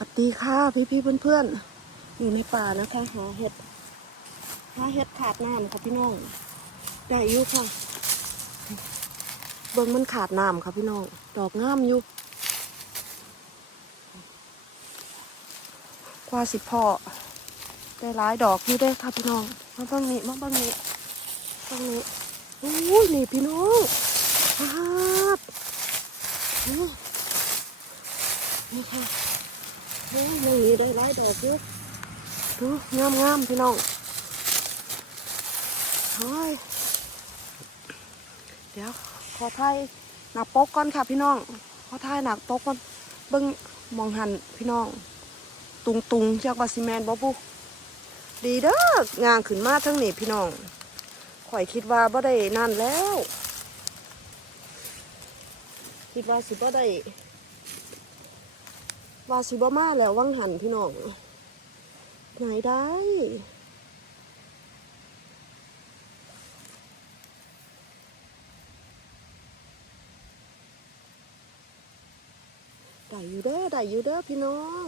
สวัสดีค่ะพี่พี่ๆเพื่อนๆอยู่ในป่านะคะหาเห็ดหาเห็ดขาดน้ำค่ะพี่น้องได้อยู่ค่ะเบิ่งมันขาดน้ำค่ะพี่น้องดอกงามอยู่กว่าสิพอได้หลายดอกอยู่ได้ค่ะพี่น้องมาบิ่งนี้มาบิ่งนี้บิ่งนี้โอ้ยนี่พี่น้องฮาดนี่นี่ค่ะ นี่ได้หลายดอกอยู่ดูงามงามๆพี่น้องเฮ้ยเดี๋ยวขอไทยหนักปกก่อนค่ะพี่น้อง ขอไทยหนักปกก่อนเบิ้งมองหันพี่น้อง ตุงตุงจากวาซิแมนบอบุดีเด้องานขึ้นมาทั้งนี้พี่น้องข่อยคิดว่าบ่ได้นั่นแล้ว คิดว่าสิบ่ได้ วาสิบมาแล้ววังหันพี่น้องไหนได้ได้อยู่เด้อได้อยู่เด้อพี่น้อง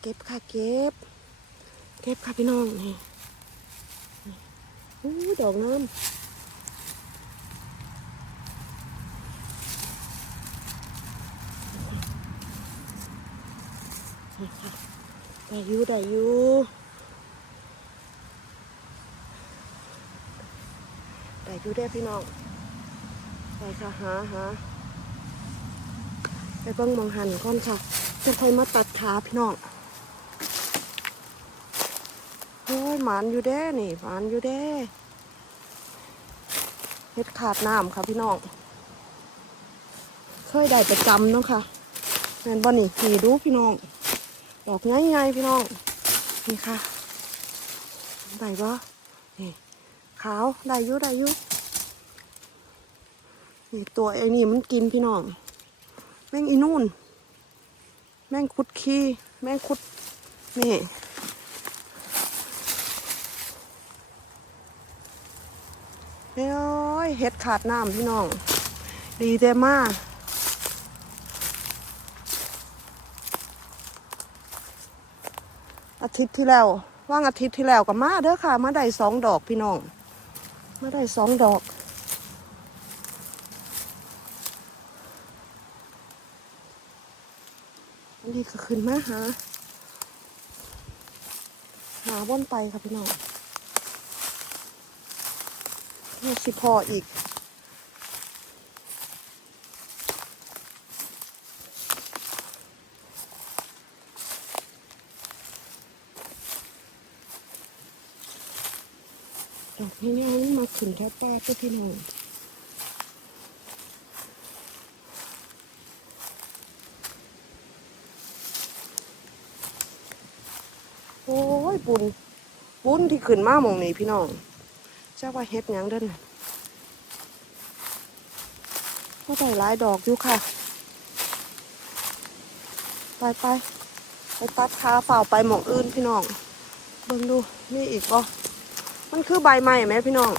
เก็บค่ะเก็บ เก็บค่ะพี่น้องนี่นี่อู้ดอกน้ำ นี่ค่ะ ได้อยู่ได้อยู่ได้อยู่ได้พี่น้องไปค่ะหาหาไปเบิ้งมองหันก่อนค่ะจะค่อยมาตัดขาพี่น้องโอ้ยหมานอยู่เด้นี่หมานอยู่เด้เฮ็ดขาดน้ำค่ะพี่น้องเคยได้ประจำเนาะค่ะแมนบ่นี่นี่ดูพี่น้อง ดอกง่ายๆพี่น้อง นี่ค่ะได้ปะนี่ขาวได้ยุได้ยุนี่ตัวไอ้นี่มันกินพี่น้อง แม่งอีนู่น แม่งคุดขี้ แม่งคุด นี่เฮ้ยเห็ดขาดน้ำพี่น้อง ดีแต่มาก อาทิตย์ที่แล้ว ว่างอาทิตย์ที่แล้วก็มาเด้อค่ะ มาได้สองดอกพี่น้อง มาได้สองดอกอันนี้ก็ขึ้นมาหาหาว่นไปค่ะพี่น้องนี่สิพออีก ดอกนี้เนี่ยมาขึ้นแทบป้าก็พี่น้องโอ้ยบุญบุญที่ขึ้นมาหมองนี้พี่น้องเจ้าว่าเฮ็ดยังเด้นก็ได้หลายดอกอยู่ค่ะ ไปไปไปตัดขาเฝ้าไปหมองอื่นพี่น้อง เบิ่งดูนี่อีกบ่ มันคือใบใหม่ไหมพี่น้อง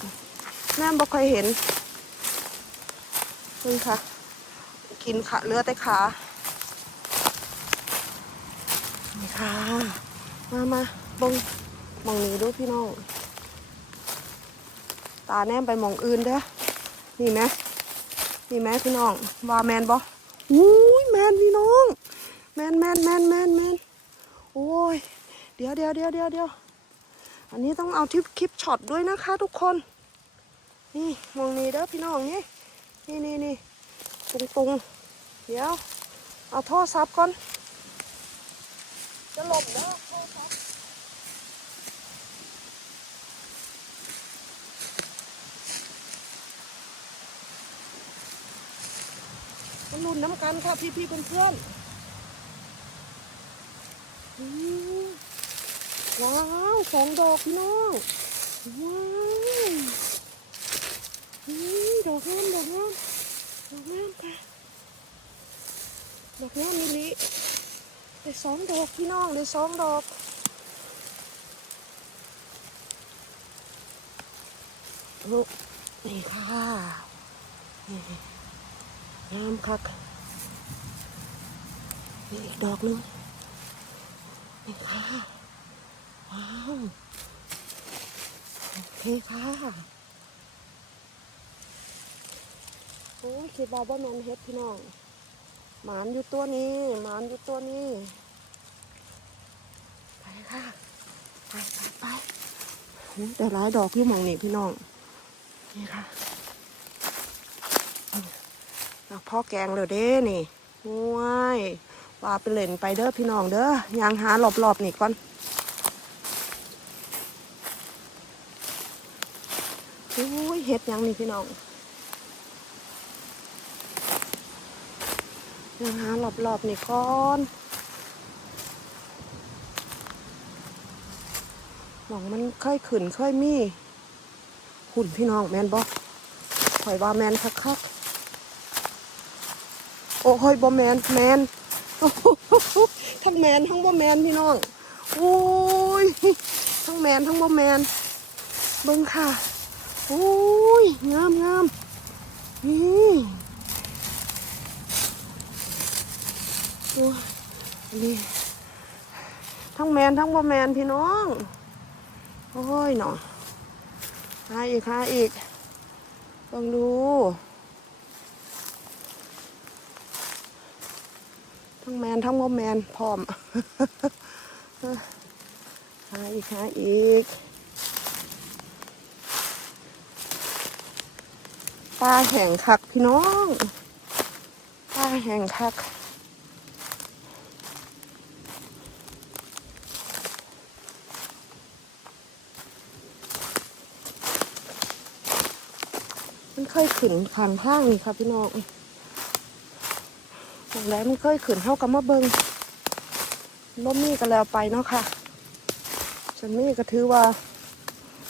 แม่บ่เคยเห็นนี่ค่ะ กินขาเลือแต่ขานี่ค่ะ มามาบงมองนี้ดูพี่น้อง ตาแนมไปมองอื่นเด้อนี่ไหมนี่ไหมพี่น้องว่าแมนบ่อุ้ยแมนพี่น้อง แมนแมนแมนแมนแมนโอ้ย เดี๋ยวเดี๋ยวเดี๋ยวเดี๋ยวเดี๋ยว อันนี้ต้องเอาทิปคลิปช็อตด้วยนะคะ ทุกคน นี่มองนี่เด้อพี่น้องนี่นี่นี่นี่ตุงตุงเดี๋ยว เอาโทรศัพท์ก่อน จะหลบเด้อโทรศัพท์มันลุ้นน้ำกันค่ะพี่พี่เพื่อนเพื่อนๆ ว้าวสองดอกพี่น้องว้าวนี่ดอกงามดอกงามดอกงามค่ะดอกงามมิลิได้สองดอกพี่น้องได้สองดอกลูกนี่ค่ะงามคักนี่ดอกนึงนี่ค่ะ ว้าวโอเคค่ะโอ้ยคิดว่าบ่แมนเฮ็ดพี่น้องหมานอยู่ตัวนี้หมานอยู่ตัวนี้ไปค่ะไปไปไปโอ้ยแต่หลายดอกอยู่มองนี่พี่น้องนี่ค่ะเอาพ่อแกงเลยเด้นี่ว้ายว่าไปเล่นไปเด้อพี่น้องเด้อยางหาหลบๆนี่ก่อน อ้ยเฮ็ดยังนี่พี่น้องยางหาหลบๆนี่ก่อนหมองมันค่อยขึ้นค่อยมีหุ่นพี่น้องแมนบอกข่อยว่าแมนคักๆโอ้ยบอแมนแมนทั้งแมนทั้งบอแมนพี่น้องโอ้ยทั้งแมนทั้งบอแมนเบิ้งค่ะ โอ้ยงามงามนี่โอ้นี่ทั้งแมนทั้งบอแมนพี่น้อง โอ้ยหนอหาอีกหาอีกลองดูทั้งแมนทั้งบ่แมนพร้อมหาอีกหาอีก ปลาแห่งคักพี่น้องปลาแห่งคักมันเคยขึ้นข้างทางนี่ค่ะพี่น้องบอกแล้วมันเคยขึ้นเท่ากับมาเบิงล้มมีก็แล้วไปเนาะค่ะฉันนี่ก็ถือว่า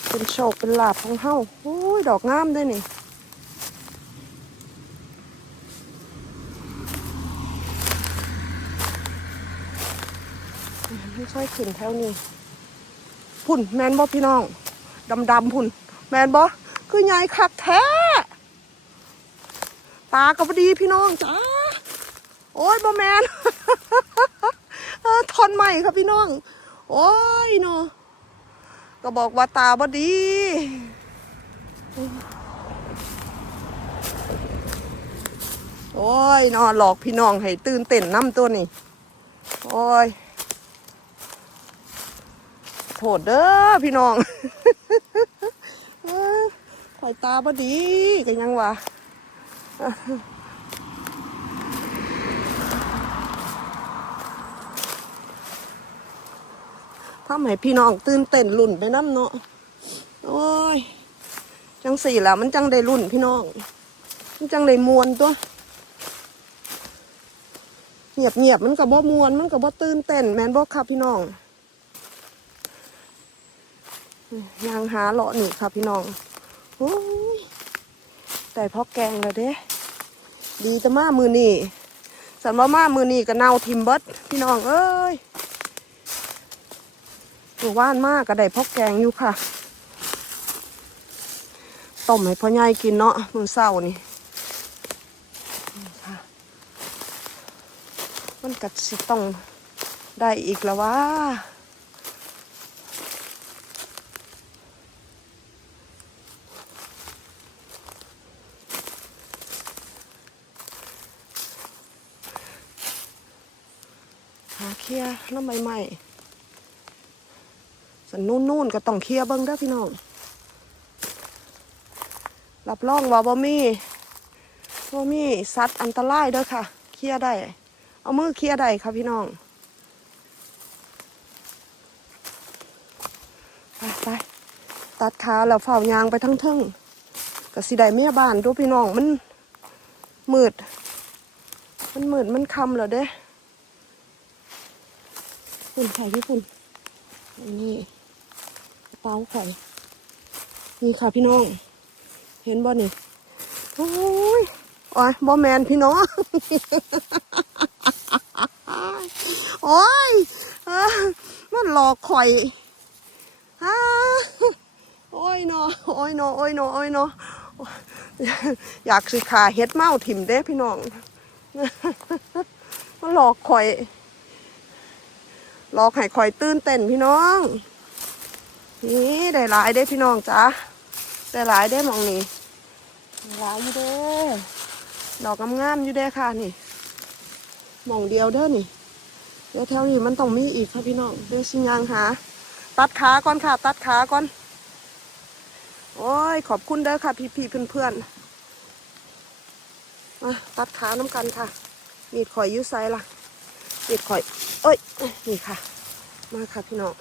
เป็นโชคเป็นลาภของเฮาโอ้ย ดอกงามด้วยนี่ ไม่ค่อยขึ้นแถวนี้พุ่นแมนบอพี่น้องดำดำพุ่น แมนบอคือใหญ่คักแท้ตาก็บดีพี่น้องจ้าโอ้ยบอแมนเออทอนใหม่ครับพี่น้อง โอ้ยเนาะก็บอกว่าตาบดีโอ้ยเนอหลอกพี่น้องให้ตื่นเต้นน้ำตัวนี่ โอ้ย โทษเด้อพี่น้องข่อยตาบดีกันยังวะทำให้พี่น้องตื่นเต้นลุ่นไปน้ำเนาะ โอ้ย จังสี่แล้วมันจังได้ลุ่นพี่น้อง มันจังได้มวนตัว เงียบเงียบมันกับบ่มวน มันกับบ่ตื่นเต้นแมนบ่ครับพี่น้อง ยางหาเลาะนี่ค่ะพี่น้องโอ้ยแต่พอแกงเลยเด้ดีจะมามือนี่สันว่ามามือนี่ก็เน่าทิมเบิดพี่น้องเอ้ยหนูว่านมากก็ได้พอแกงอยู่ค่ะต้มให้พ่อใหญ่กินเนาะมือเศร้านี่มันกัดสิต้องได้อีกแล้ววะ หาเคลียร์น้ำใหม่ๆสันนู่นๆก็ต้องเคลียร์เบิ้งเด้อพี่น้องรับรองว่าบ่มีบ่มีสัตว์อันตรายเด้อค่ะ เคลียร์ได้ เอามือเคลียร์ได้ค่ะพี่น้องไปไปตัดขาแล้วเฝ้ายางไปทั้งเทิงก็สิได้เมียบ้านดูพี่น้องมันมืด มันมืดมันคำแล้วเด้ ฝุ่นไข่พี่ฝุ่นนี่กระเป๋าไข่นี่ค่ะพี่น้อง เห็นบ่นี่โอ้ยโอ้ยบอแมนพี่น้อง โอ้ยมันหลอกข่อยฮ่าโอ้ยเนาะโอ้ยเนาะโอ้ยเนาะโอ้ยเนาะอยากสิขาเฮ็ดเมาถิ่มเด้พี่น้องมาหลอกข่อย ลอกให้ข่อยตื่นเต้นพี่น้อง นี่ได้หลายเด้พี่น้องจ้าได้หลายเด้มองนี่หลายอยู่เด้ดอกงามๆอยู่เด้ค่ะนี่มองเดียวเด้อนี่เดี๋ยวแถวนี้มันต้องมีอีกค่ะพี่น้องเดี๋ยวชิยางหา ตัดขาก่อนค่ะ ตัดขาก่อน โอ้ยขอบคุณเด้อค่ะ พี่ๆเพื่อนๆมาตัดขาน้ำกันค่ะมีดข่อยอยูไซล่ะมีดข่อย เอ้ย นี่ค่ะ มาค่ะพี่น้อง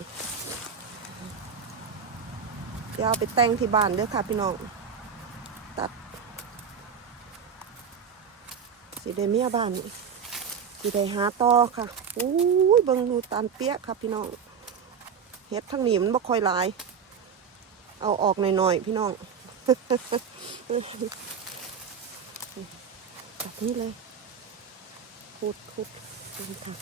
เดี๋ยวเอาไปแต่งที่บ้านเด้อค่ะพี่น้อง ตัด สีเดเมียบ้านนี่สีได้หาต่อค่ะอู้ยเบิ่งดูตานเปี้ยครับพี่น้องเฮ็ดทั้งนี้มันบ่ค่อยหลาย เอาออกหน่อยๆพี่น้องแบบนี้เลยขุดขุดนี่ค่ะ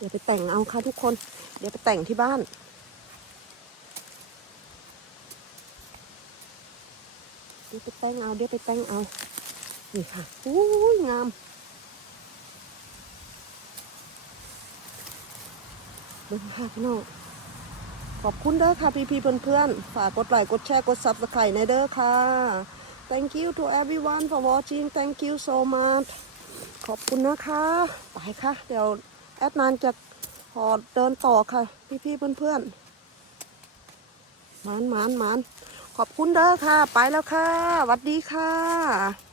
เดี๋ยวไปแต่งเอาค่ะทุกคน เดี๋ยวไปแต่งที่บ้าน เดี๋ยวไปแต่งเอา เดี๋ยวไปแต่งเอา นี่ค่ะอู้ยงามดูค่ะพี่น้องขอบคุณเด้อค่ะพี่พี่ๆเพื่อนฝากกดไลค์กดแชร์กด subscribe ในเด้อค่ะ thank you to everyone for watching thank you so much ขอบคุณนะคะ ไปค่ะ เดี๋ยว แอดนานจะขอเดินต่อค่ะ พี่ๆเพื่อนๆหมานหมานหมานขอบคุณเด้อค่ะ ไปแล้วค่ะสวัสดีค่ะ